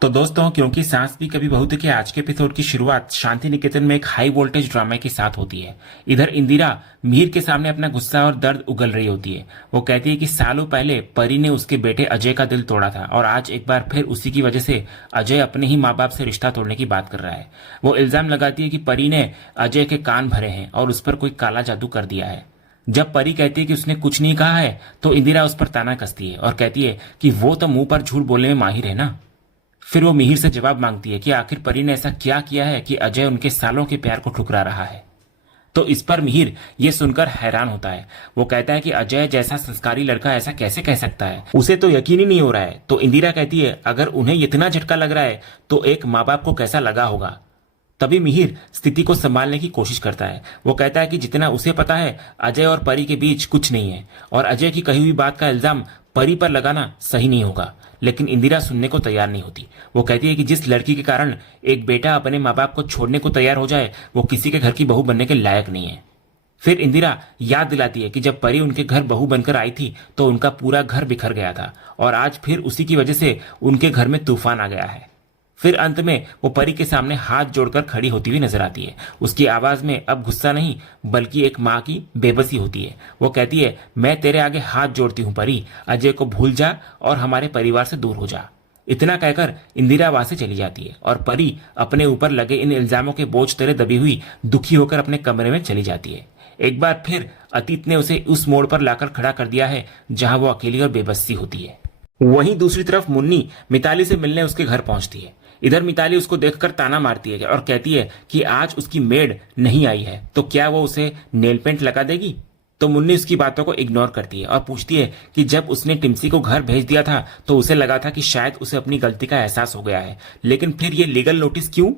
तो दोस्तों, क्योंकि सांस भी कभी बहू थी के आज के एपिसोड की शुरुआत शांति निकेतन में एक हाई वोल्टेज ड्रामा के साथ होती है। इधर इंदिरा मीर के सामने अपना गुस्सा और दर्द उगल रही होती है। वो कहती है कि सालों पहले परी ने उसके बेटे अजय का दिल तोड़ा था और आज एक बार फिर उसी की वजह से अजय अपने ही माँ बाप से रिश्ता तोड़ने की बात कर रहा है। वो इल्जाम लगाती है कि परी ने अजय के कान भरे हैं और उस पर कोई काला जादू कर दिया है। जब परी कहती है कि उसने कुछ नहीं कहा है तो इंदिरा उस पर ताना कसती है और कहती है कि वो तो मुंह पर झूठ बोलने में माहिर है ना। फिर वो मिहिर से जवाब मांगती है कि आखिर परी ने ऐसा क्या किया है कि अजय उनके सालों के प्यार को ठुकरा रहा है। तो इस पर मिहिर ये सुनकर हैरान होता है। वो कहता है कि अजय जैसा संस्कारी लड़का ऐसा कैसे कह सकता है, उसे तो यकीन ही नहीं हो रहा है। तो इंदिरा कहती है अगर उन्हें इतना झटका लग रहा है तो एक माँ बाप को कैसा लगा होगा। तभी मिहिर स्थिति को संभालने की कोशिश करता है। वो कहता है कि जितना उसे पता है अजय और परी के बीच कुछ नहीं है और अजय की कही हुई बात का इल्जाम परी पर लगाना सही नहीं होगा। लेकिन इंदिरा सुनने को तैयार नहीं होती। वो कहती है कि जिस लड़की के कारण एक बेटा अपने माँ बाप को छोड़ने को तैयार हो जाए वो किसी के घर की बहू बनने के लायक नहीं है। फिर इंदिरा याद दिलाती है कि जब परी उनके घर बहू बनकर आई थी तो उनका पूरा घर बिखर गया था और आज फिर उसी की वजह से उनके घर में तूफान आ गया है। फिर अंत में वो परी के सामने हाथ जोड़कर खड़ी होती हुई नजर आती है। उसकी आवाज में अब गुस्सा नहीं बल्कि एक माँ की बेबसी होती है। वो कहती है मैं तेरे आगे हाथ जोड़ती हूँ परी, अजय को भूल जा और हमारे परिवार से दूर हो जा। इतना कहकर इंदिरा वहां से चली जाती है और परी अपने ऊपर लगे इन इल्जामों के बोझ तले दबी हुई दुखी होकर अपने कमरे में चली जाती है। एक बार फिर अतीत ने उसे उस मोड़ पर लाकर खड़ा कर दिया है जहां वो अकेली और बेबसी होती है। वहीं दूसरी तरफ मुन्नी मिताली से मिलने उसके घर पहुंचती है। इधर मिताली उसको देखकर ताना मारती है और कहती है कि आज उसकी मेड नहीं आई है तो क्या वो उसे नेल पेंट लगा देगी। तो मुन्नी उसकी बातों को इग्नोर करती है और पूछती है कि जब उसने टिम्सी को घर भेज दिया था तो उसे लगा था कि शायद उसे अपनी गलती का एहसास हो गया है, लेकिन फिर ये लीगल नोटिस क्यों।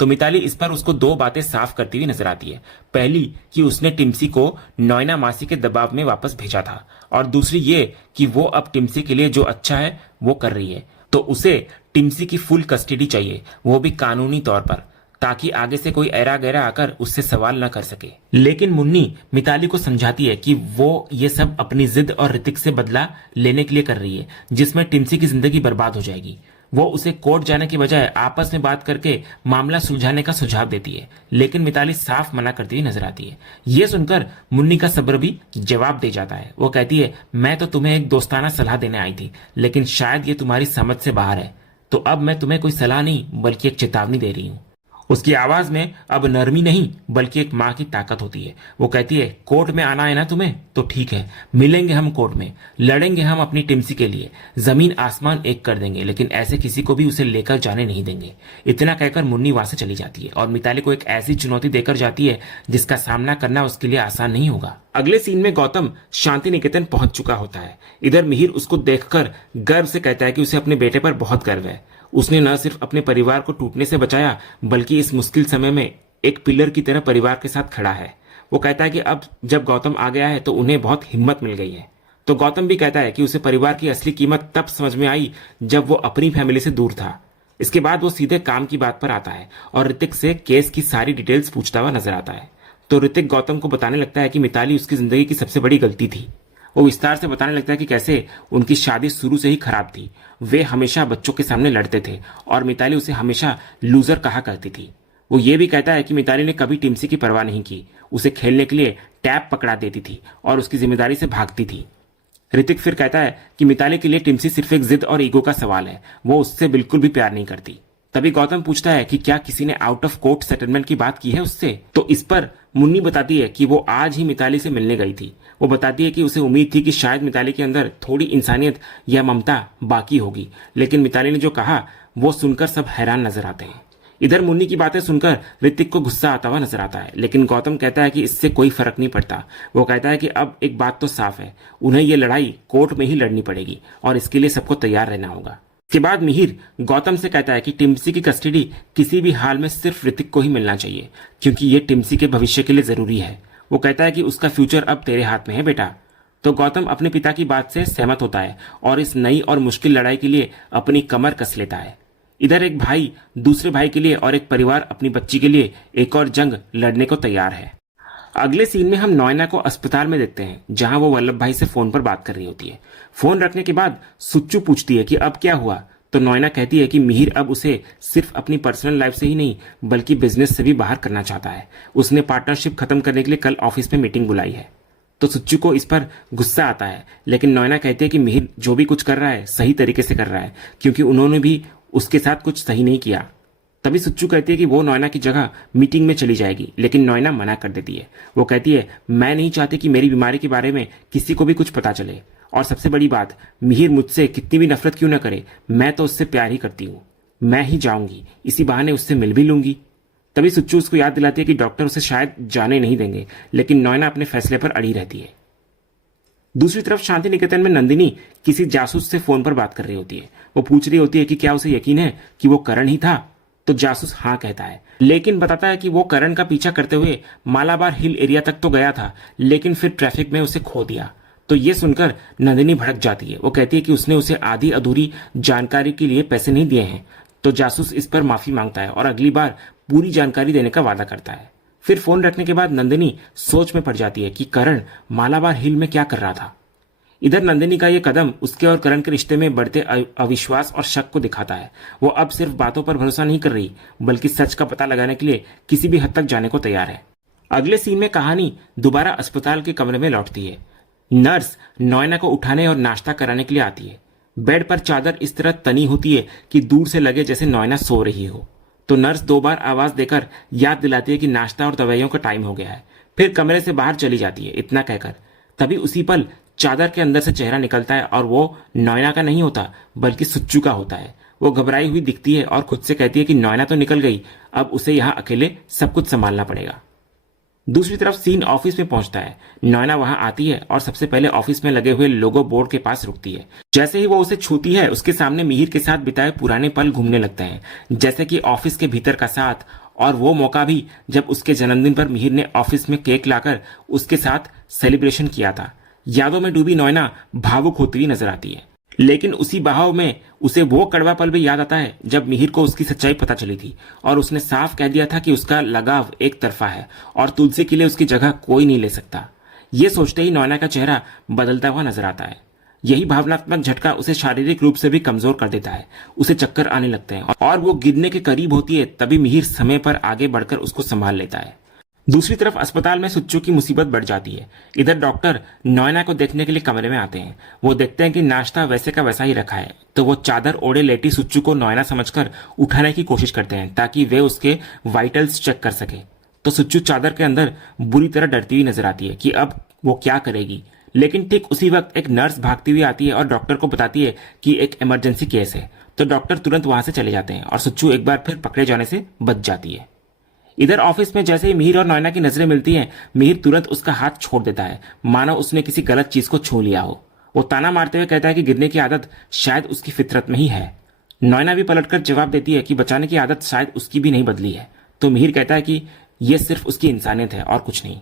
तो मिताली इस पर उसको दो बातें साफ करती हुई नजर आती है। पहली कि उसने टिम्सी को नॉयना मासी के दबाव में वापस भेजा था और दूसरी ये कि वो अब टिम्सी के लिए जो अच्छा है वो कर रही है तो उसे टिम्सी की फुल कस्टडी चाहिए, वो भी कानूनी तौर पर, ताकि आगे से कोई ऐरा गैरा आकर उससे सवाल न कर सके। लेकिन मुन्नी मिताली को समझाती है कि वो ये सब अपनी जिद और ऋतिक से बदला लेने के लिए कर रही है जिसमें टिम्सी की जिंदगी बर्बाद हो जाएगी। वो उसे कोर्ट जाने की बजाय आपस में बात करके मामला सुलझाने का सुझाव देती है, लेकिन मिताली साफ मना करती हुई नजर आती है। ये सुनकर मुन्नी का सब्र भी जवाब दे जाता है। वो कहती है मैं तो तुम्हें एक दोस्ताना सलाह देने आई थी, लेकिन शायद ये तुम्हारी समझ से बाहर है, तो अब मैं तुम्हें कोई सलाह नहीं बल्कि एक चेतावनी दे रही हूँ। उसकी आवाज में अब नरमी नहीं बल्कि एक माँ की ताकत होती है। वो कहती है कोर्ट में आना है ना तुम्हें, तो ठीक है, मिलेंगे हम कोर्ट में, लड़ेंगे हम अपनी टिम्सी के लिए, जमीन आसमान एक कर देंगे, लेकिन ऐसे किसी को भी उसे लेकर जाने नहीं देंगे। इतना कहकर मुन्नी वहां से चली जाती है और मिताली को एक ऐसी चुनौती देकर जाती है जिसका सामना करना उसके लिए आसान नहीं होगा। अगले सीन में गौतम शांति निकेतन पहुंच चुका होता है। इधर मिहिर उसको देखकर गर्व से कहता है कि उसे अपने बेटे पर बहुत गर्व है। उसने न सिर्फ अपने परिवार को टूटने से बचाया बल्कि इस मुश्किल समय में एक पिलर की तरह परिवार के साथ खड़ा है। वो कहता है कि अब जब गौतम आ गया है तो उन्हें बहुत हिम्मत मिल गई है। तो गौतम भी कहता है कि उसे परिवार की असली कीमत तब समझ में आई जब वो अपनी फैमिली से दूर था। इसके बाद वो सीधे काम की बात पर आता है और ऋतिक से केस की सारी डिटेल्स पूछता हुआ नजर आता है। तो ऋतिक गौतम को बताने लगता है कि मिताली उसकी जिंदगी की सबसे बड़ी गलती थी। वो विस्तार से बताने लगता है कि कैसे उनकी शादी शुरू से ही खराब थी। वे हमेशा बच्चों के सामने लड़ते थे और मिताली उसे हमेशा लूजर कहा करती थी। वो ये भी कहता है कि मिताली ने कभी टिम्सी की परवाह नहीं की, उसे खेलने के लिए टैब पकड़ा देती थी और उसकी जिम्मेदारी से भागती थी। ऋतिक फिर कहता है कि मिताली के लिए टिम्सी सिर्फ एक जिद और ईगो का सवाल है, वो उससे बिल्कुल भी प्यार नहीं करती। तभी गौतम पूछता है कि क्या किसी ने आउट ऑफ कोर्ट सेटलमेंट की बात की है उससे। तो इस पर मुन्नी बताती है कि वो आज ही मिताली से मिलने गई थी। वो बताती है कि उसे उम्मीद थी कि शायद मिताली के अंदर थोड़ी इंसानियत या ममता बाकी होगी, लेकिन मिताली ने जो कहा वो सुनकर सब हैरान नजर आते हैं। इधर मुन्नी की बातें सुनकर ऋतिक को गुस्सा आता हुआ नजर आता है, लेकिन गौतम कहता है कि इससे कोई फर्क नहीं पड़ता। वो कहता है कि अब एक बात तो साफ है, उन्हें ये लड़ाई कोर्ट में ही लड़नी पड़ेगी और इसके लिए सबको तैयार रहना होगा। इसके बाद मिहिर गौतम से कहता है कि टिम्सी की कस्टडी किसी भी हाल में सिर्फ ऋतिक को ही मिलना चाहिए, क्योंकि ये टिम्सी के भविष्य के लिए जरूरी है। वो कहता है कि उसका फ्यूचर अब तेरे हाथ में है बेटा। तो गौतम अपने पिता की बात से सहमत होता है और इस नई और मुश्किल लड़ाई के लिए अपनी कमर कस लेता है। इधर एक भाई दूसरे भाई के लिए और एक परिवार अपनी बच्ची के लिए एक और जंग लड़ने को तैयार है। अगले सीन में हम नॉयना को अस्पताल में देखते हैं, जहां वो वल्लभ भाई से फोन पर बात कर रही होती है। फोन रखने के बाद सुच्चू पूछती है कि अब क्या हुआ। तो नॉयना कहती है कि मिहिर अब उसे सिर्फ अपनी पर्सनल लाइफ से ही नहीं बल्कि बिजनेस से भी बाहर करना चाहता है। उसने पार्टनरशिप खत्म करने के लिए कल ऑफिस में मीटिंग बुलाई है। तो सुच्चू को इस पर गुस्सा आता है, लेकिन नॉयना कहती है कि मिहिर जो भी कुछ कर रहा है सही तरीके से कर रहा है, क्योंकि उन्होंने भी उसके साथ कुछ सही नहीं किया। तभी सुच्चू कहती है कि वो नॉयना की जगह मीटिंग में चली जाएगी, लेकिन नॉयना मना कर देती है। वो कहती है, मैं नहीं चाहती कि मेरी बीमारी के बारे में किसी को भी कुछ पता चले, और सबसे बड़ी बात, मिहिर मुझसे कितनी भी नफरत क्यों ना करे, मैं तो उससे प्यार ही करती हूँ। मैं ही जाऊंगी, इसी बहाने उससे मिल भी लूंगी। तभी सुच्चू उसको याद दिलाती है कि डॉक्टर उसे शायद जाने नहीं देंगे, लेकिन नॉयना अपने फैसले पर अड़ी रहती है। दूसरी तरफ शांति निकेतन में नंदिनी किसी जासूस से फोन पर बात कर रही होती है। वो पूछ रही होती है कि क्या उसे यकीन है कि वो करण ही था। तो जासूस हाँ कहता है, लेकिन बताता है कि वो करण का पीछा करते हुए मालाबार हिल एरिया तक तो गया था, लेकिन फिर ट्रैफिक में उसे खो दिया। तो ये सुनकर नंदिनी भड़क जाती है। वो कहती है कि उसने उसे आधी अधूरी जानकारी के लिए पैसे नहीं दिए हैं। तो जासूस इस पर माफी मांगता है और अगली बार पूरी जानकारी देने का वादा करता है। फिर फोन रखने के बाद नंदिनी सोच में पड़ जाती है कि करण मालाबार हिल में क्या कर रहा था। इधर नंदिनी का यह कदम उसके और करण के रिश्ते में बढ़ते अविश्वास और शक को दिखाता है। वो अब सिर्फ बातों पर भरोसा नहीं कर रही, बल्कि सच का पता लगाने के लिए किसी भी हद तक जाने को तैयार है। अगले सीन में कहानी दोबारा अस्पताल के कमरे में लौटती है। नर्स नॉयना को उठाने और नाश्ता कराने के लिए आती है। बेड पर चादर इस तरह तनी होती है कि दूर से लगे जैसे नॉयना सो रही हो। तो नर्स 2 बार आवाज देकर याद दिलाती है कि नाश्ता और दवाइयों का टाइम हो गया है। फिर कमरे से बाहर चली जाती है। इतना कहकर तभी उसी पल चादर के अंदर से चेहरा निकलता है और वो नॉयना का नहीं होता बल्कि सुच्चू का होता है। वो घबराई हुई दिखती है और खुद से कहती है कि नॉयना तो निकल गई, अब उसे यहां अकेले सब कुछ संभालना पड़ेगा। दूसरी तरफ सीन ऑफिस में पहुंचता है। नॉयना वहां आती है और सबसे पहले ऑफिस में लगे हुए लोगो बोर्ड के पास रुकती है। जैसे ही वो उसे छूती है, उसके सामने मिहिर के साथ बिताए पुराने पल घूमने लगते हैं, जैसे कि ऑफिस के भीतर का साथ और वो मौका भी जब उसके जन्मदिन पर मिहिर ने ऑफिस में केक लाकर उसके साथ सेलिब्रेशन किया था। यादों में डूबी नॉयना भावुक होती हुई नजर आती है, लेकिन उसी बहाव में उसे वो कड़वा पल भी याद आता है जब मिहिर को उसकी सच्चाई पता चली थी और उसने साफ कह दिया था कि उसका लगाव एक तरफा है और तुलसी के लिए उसकी जगह कोई नहीं ले सकता। ये सोचते ही नॉयना का चेहरा बदलता हुआ नजर आता है। यही भावनात्मक झटका उसे शारीरिक रूप से भी कमजोर कर देता है। उसे चक्कर आने लगते हैं और वो गिरने के करीब होती है। तभी मिहिर समय पर आगे बढ़कर उसको संभाल लेता है। दूसरी तरफ अस्पताल में सुच्चू की मुसीबत बढ़ जाती है। इधर डॉक्टर नॉयना को देखने के लिए कमरे में आते हैं। वो देखते हैं कि नाश्ता वैसे का वैसा ही रखा है, तो वो चादर ओढ़े लेटी सुच्चू को नॉयना समझकर उठाने की कोशिश करते हैं ताकि वे उसके वाइटल्स चेक कर सके। तो सुच्चू चादर के अंदर बुरी तरह डरती हुई नजर आती है कि अब वो क्या करेगी। लेकिन ठीक उसी वक्त एक नर्स भागती हुई आती है और डॉक्टर को बताती है कि एक इमरजेंसी केस है। तो डॉक्टर तुरंत वहां से चले जाते हैं और सुच्चू एक बार फिर पकड़े जाने से बच जाती है। इधर ऑफिस में जैसे ही मिहिर और नॉयना की नजरें मिलती हैं, मिहिर तुरंत उसका हाथ छोड़ देता है, मानो उसने किसी गलत चीज को छू लिया हो। वो ताना मारते हुए कहता है कि गिरने की आदत शायद उसकी फितरत में ही है। नॉयना भी पलटकर जवाब देती है कि बचाने की आदत शायद उसकी भी नहीं बदली है। तो मिहिर कहता है कि यह सिर्फ उसकी इंसानियत है और कुछ नहीं।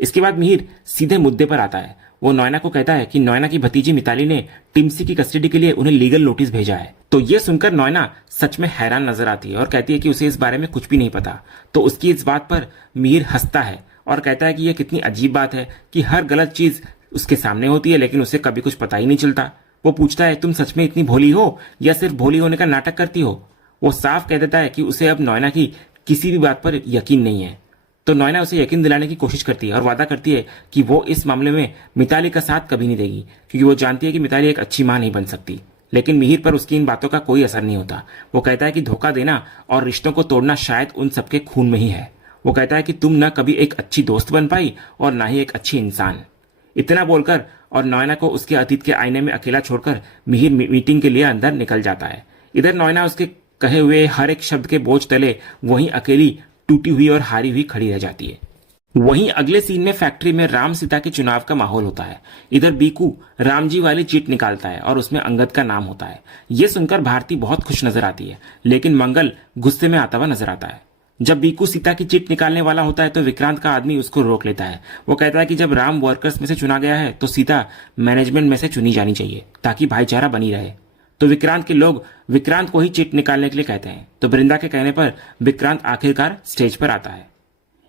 इसके बाद मिहिर सीधे मुद्दे पर आता है। वो नॉयना को कहता है कि नॉयना की भतीजी मिताली ने टिम्सी की कस्टडी के लिए उन्हें लीगल नोटिस भेजा है। तो ये सुनकर नॉयना सच में हैरान नजर आती है और कहती है कि उसे इस बारे में कुछ भी नहीं पता। तो उसकी इस बात पर मिहिर हंसता है और कहता है कि यह कितनी अजीब बात है कि हर गलत चीज उसके सामने होती है लेकिन उसे कभी कुछ पता ही नहीं चलता। वो पूछता है, तुम सच में इतनी भोली हो या सिर्फ भोली होने का नाटक करती हो? वो साफ कह देता है कि उसे अब नॉयना की किसी भी बात पर यकीन नहीं है। तो नॉयना उसे यकीन दिलाने की कोशिश करती है और वादा करती है कि वो इस मामले में मिताली का साथ कभी नहीं देगी, क्योंकि वो जानती है कि मिताली एक अच्छी मां नहीं बन सकती। लेकिन मिहिर पर उसकी इन बातों का कोई असर नहीं होता। वो कहता है कि धोखा देना और रिश्तों को तोड़ना शायद उन सबके खून में ही है। वो कहता है कि तुम न कभी एक अच्छी दोस्त बन पाई और ना ही एक अच्छी इंसान। इतना बोलकर और नॉयना को उसके अतीत के आईने में अकेला छोड़कर मिहिर मीटिंग के लिए अंदर निकल जाता है। इधर नॉयना उसके कहे हुए हर एक शब्द के बोझ तले वहीं अकेली टूटी हुई और हारी हुई खड़ी रह जाती है। वहीं अगले सीन में फैक्ट्री में राम सीता के चुनाव का माहौल होता है। इधर बीकू रामजी वाली चिट निकालता है और उसमें अंगद का नाम होता है। यह सुनकर भारती बहुत खुश नजर आती है, लेकिन मंगल गुस्से में आता हुआ नजर आता है। जब बीकू सीता की चिट निकालने वाला होता है तो विक्रांत का आदमी उसको रोक लेता है। वो कहता है कि जब राम वर्कर्स में से चुना गया है तो सीता मैनेजमेंट में से चुनी जानी चाहिए ताकि भाईचारा बनी रहे। तो विक्रांत के लोग विक्रांत को ही चिट निकालने के लिए कहते हैं। तो वृंदा के कहने पर विक्रांत आखिरकार स्टेज पर आता है।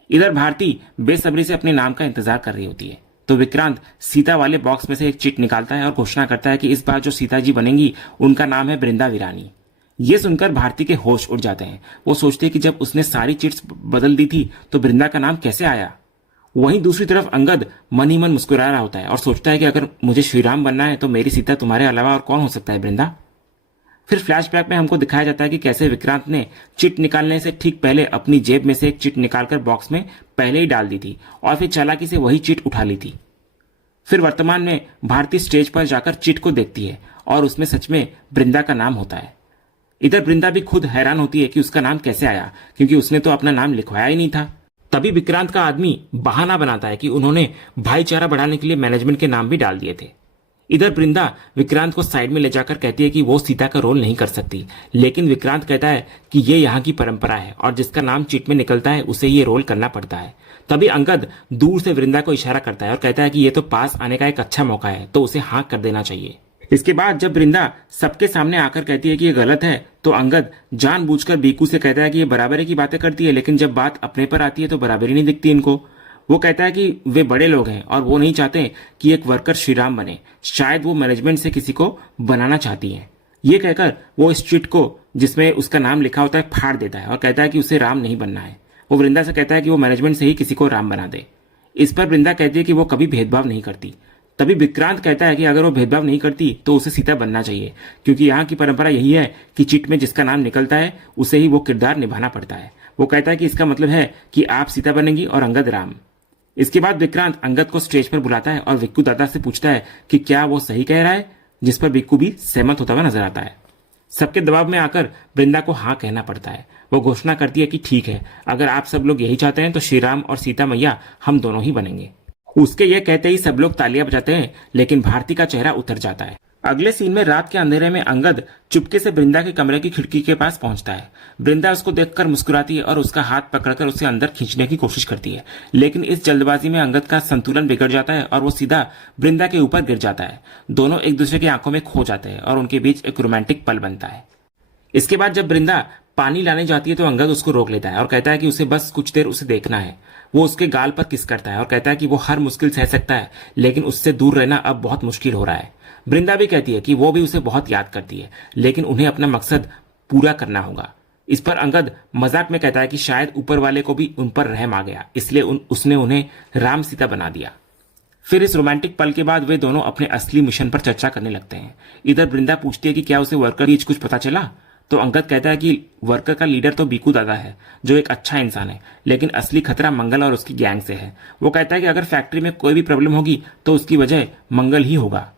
इधर भारती बेसब्री से अपने नाम का इंतजार कर रही होती है। तो विक्रांत सीता वाले बॉक्स में से एक चिट निकालता है और घोषणा करता है कि इस बार जो सीता जी बनेंगी उनका नाम है बृंदा वीरानी। ये सुनकर भारती के होश उड़ जाते हैं। वो सोचते हैं कि जब उसने सारी चिट्स बदल दी थी तो बृंदा का नाम कैसे आया। वहीं दूसरी तरफ अंगद मन ही मन मुस्कुरा रहा होता है और सोचता है कि अगर मुझे श्रीराम बनना है तो मेरी सीता तुम्हारे अलावा और कौन हो सकता है बृंदा। फिर फ्लैशबैक में हमको दिखाया जाता है कि कैसे विक्रांत ने चिट निकालने से ठीक पहले अपनी जेब में से एक चिट निकालकर बॉक्स में पहले ही डाल दी थी और फिर चालाकी से वही चिट उठा ली थी। फिर वर्तमान में भारती स्टेज पर जाकर चिट को देखती है और उसमें सच में बृंदा का नाम होता है। इधर बृंदा भी खुद हैरान होती है कि उसका नाम कैसे आया, क्योंकि उसने तो अपना नाम लिखवाया ही नहीं था। तभी विक्रांत का आदमी बहाना बनाता है कि उन्होंने भाईचारा बढ़ाने के लिए मैनेजमेंट के नाम भी डाल दिए थे। इधर बृंदा विक्रांत को साइड में ले जाकर कहती है कि वो सीता का रोल नहीं कर सकती, लेकिन विक्रांत कहता है कि ये यहाँ की परंपरा है और जिसका नाम चिट में निकलता है उसे ये रोल करना पड़ता है। तभी अंगद दूर से वृंदा को इशारा करता है और कहता है कि ये तो पास आने का एक अच्छा मौका है, तो उसे हाँ कर देना चाहिए। इसके बाद जब वृंदा सबके सामने आकर कहती है कि ये गलत है, तो अंगद जानबूझकर बीकू से कहता है कि ये बराबरी की बातें करती है, लेकिन जब बात अपने पर आती है तो बराबरी नहीं दिखती इनको। वो कहता है कि वे बड़े लोग हैं और वो नहीं चाहते कि एक वर्कर श्रीराम बने, शायद वो मैनेजमेंट से किसी को बनाना चाहती हैं। ये कहकर वो इस चिट को जिसमें उसका नाम लिखा होता है फाड़ देता है और कहता है कि उसे राम नहीं बनना है। वो वृंदा से कहता है कि वो मैनेजमेंट से ही किसी को राम बना दे। इस पर वृंदा कहती है कि वो कभी भेदभाव नहीं करती। तभी विक्रांत कहता है कि अगर वो भेदभाव नहीं करती तो उसे सीता बनना चाहिए, क्योंकि यहाँ की परंपरा यही है कि चिट में जिसका नाम निकलता है उसे ही वो किरदार निभाना पड़ता है। वो कहता है कि इसका मतलब है कि आप सीता बनेंगी और अंगद राम। इसके बाद विक्रांत अंगद को स्टेज पर बुलाता है और विक्कू दादा से पूछता है कि क्या वो सही कह रहा है, जिस पर विक्कू भी सहमत होता हुआ नजर आता है। सबके दबाव में आकर वृंदा को हाँ कहना पड़ता है। वो घोषणा करती है कि ठीक है, अगर आप सब लोग यही चाहते हैं तो श्रीराम और सीता मैया हम दोनों ही बनेंगे। उसके ये कहते ही सब लोग तालियां बजाते हैं, लेकिन भारती का चेहरा उतर जाता है। अगले सीन में रात के अंधेरे में अंगद चुपके से वृंदा के कमरे की खिड़की के पास पहुंचता है। वृंदा उसको देखकर मुस्कुराती है और उसका हाथ पकड़कर उसे अंदर खींचने की कोशिश करती है, लेकिन इस जल्दबाजी में अंगद का संतुलन बिगड़ जाता है और वो सीधा वृंदा के ऊपर गिर जाता है। दोनों एक दूसरे की आंखों में खो जाते हैं और उनके बीच एक रोमांटिक पल बनता है। इसके बाद जब वृंदा पानी लाने जाती है तो अंगद उसको रोक लेता है और कहता है कि उसे बस कुछ देर उसे देखना है। वो उसके गाल पर किस करता है और कहता है कि वो हर मुश्किल सह सकता है, लेकिन उससे दूर रहना अब बहुत मुश्किल हो रहा है। वृंदा भी कहती है कि वो भी उसे बहुत याद करती है, लेकिन उन्हें अपना मकसद पूरा करना होगा। इस पर अंगद मजाक में कहता है कि शायद ऊपर वाले को भी उन पर रहम आ गया, इसलिए उसने उन्हें राम सीता बना दिया। फिर इस रोमांटिक पल के बाद वे दोनों अपने असली मिशन पर चर्चा करने लगते हैं। इधर वृंदा पूछती है कि क्या उसे वर्कर बीच कुछ पता चला, तो अंगद कहता है कि वर्कर का लीडर तो बीकू दादा है, जो एक अच्छा इंसान है, लेकिन असली खतरा मंगल और उसकी गैंग से है। वो कहता है कि अगर फैक्ट्री में कोई भी प्रॉब्लम होगी तो उसकी वजह मंगल ही होगा।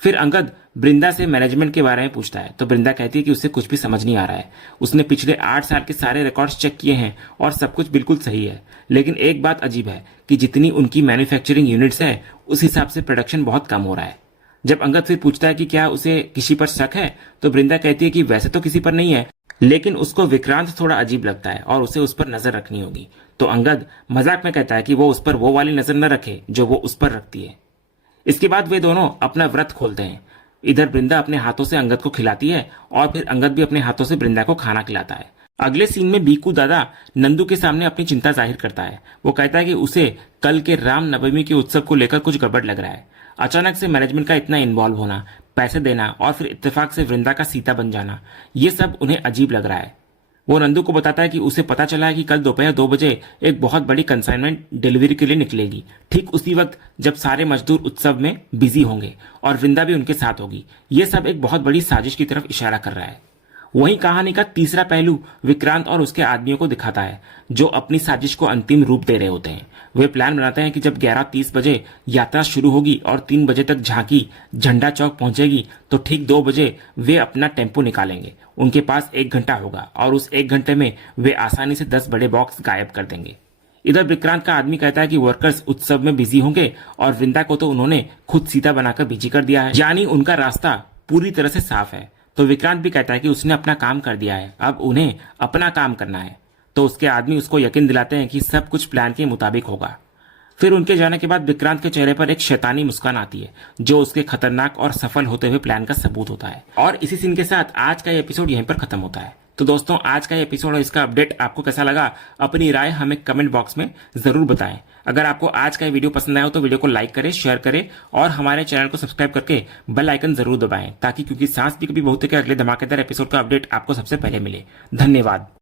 फिर अंगद वृंदा से मैनेजमेंट के बारे में पूछता है, तो वृंदा कहती है कि उसे कुछ भी समझ नहीं आ रहा है। उसने पिछले 8 साल के सारे रिकॉर्ड्स चेक किए हैं और सब कुछ बिल्कुल सही है, लेकिन एक बात अजीब है कि जितनी उनकी मैन्युफैक्चरिंग यूनिट्स है उस हिसाब से प्रोडक्शन बहुत कम हो रहा है। जब अंगद फिर पूछता है कि क्या उसे किसी पर शक है, तो वृंदा कहती है कि वैसे तो किसी पर नहीं है, लेकिन उसको विक्रांत थोड़ा अजीब लगता है और उसे उस पर नजर रखनी होगी। तो अंगद मजाक में कहता है कि वो उस पर वो वाली नजर न रखे जो वो उस पर रखती है। इसके बाद वे दोनों अपना व्रत खोलते हैं। इधर वृंदा अपने हाथों से अंगद को खिलाती है और फिर अंगद भी अपने हाथों से वृंदा को खाना खिलाता है। अगले सीन में बीकू दादा नंदू के सामने अपनी चिंता जाहिर करता है। वो कहता है कि उसे कल के राम नवमी के उत्सव को लेकर कुछ गड़बड़ लग रहा है। अचानक से मैनेजमेंट का इतना इन्वॉल्व होना, पैसे देना और फिर इत्तेफाक से वृंदा का सीता बन जाना, ये सब उन्हें अजीब लग रहा है। वो नंदू को बताता है कि उसे पता चला है कि कल दोपहर 2 बजे एक बहुत बड़ी कंसाइनमेंट डिलीवरी के लिए निकलेगी, ठीक उसी वक्त जब सारे मजदूर उत्सव में बिजी होंगे और वृंदा भी उनके साथ होगी। ये सब एक बहुत बड़ी साजिश की तरफ इशारा कर रहा है। वहीं कहानी का तीसरा पहलू विक्रांत और उसके आदमियों को दिखाता है, जो अपनी साजिश को अंतिम रूप दे रहे होते हैं। वे प्लान बनाते हैं कि जब 11:30 बजे यात्रा शुरू होगी और 3 बजे तक झांकी झंडा चौक पहुंचेगी, तो ठीक 2 बजे वे अपना टेम्पो निकालेंगे। उनके पास 1 घंटा होगा और उस 1 घंटे में वे आसानी से 10 बड़े बॉक्स गायब कर देंगे। इधर विक्रांत का आदमी कहता है कि वर्कर्स उत्सव में बिजी होंगे और वृंदा को तो उन्होंने खुद सीता बनाकर बिजी कर दिया है, यानी उनका रास्ता पूरी तरह से साफ है। तो विक्रांत भी कहता है कि उसने अपना काम कर दिया है, अब उन्हें अपना काम करना है। तो उसके आदमी उसको यकीन दिलाते हैं कि सब कुछ प्लान के मुताबिक होगा। फिर उनके जाने के बाद विक्रांत के चेहरे पर एक शैतानी मुस्कान आती है, जो उसके खतरनाक और सफल होते हुए प्लान का सबूत होता है। और इसी सीन के साथ आज का एपिसोड यहीं पर खत्म होता है। तो दोस्तों आज का ये एपिसोड और इसका अपडेट आपको कैसा लगा, अपनी राय हमें कमेंट बॉक्स में जरूर बताएं। अगर आपको आज का ये वीडियो पसंद आया हो तो वीडियो को लाइक करें, शेयर करें और हमारे चैनल को सब्सक्राइब करके बेल आइकन जरूर दबाएं, ताकि क्योंकि सांस भी कभी बहुत के अगले धमाकेदार एपिसोड का अपडेट आपको सबसे पहले मिले। धन्यवाद।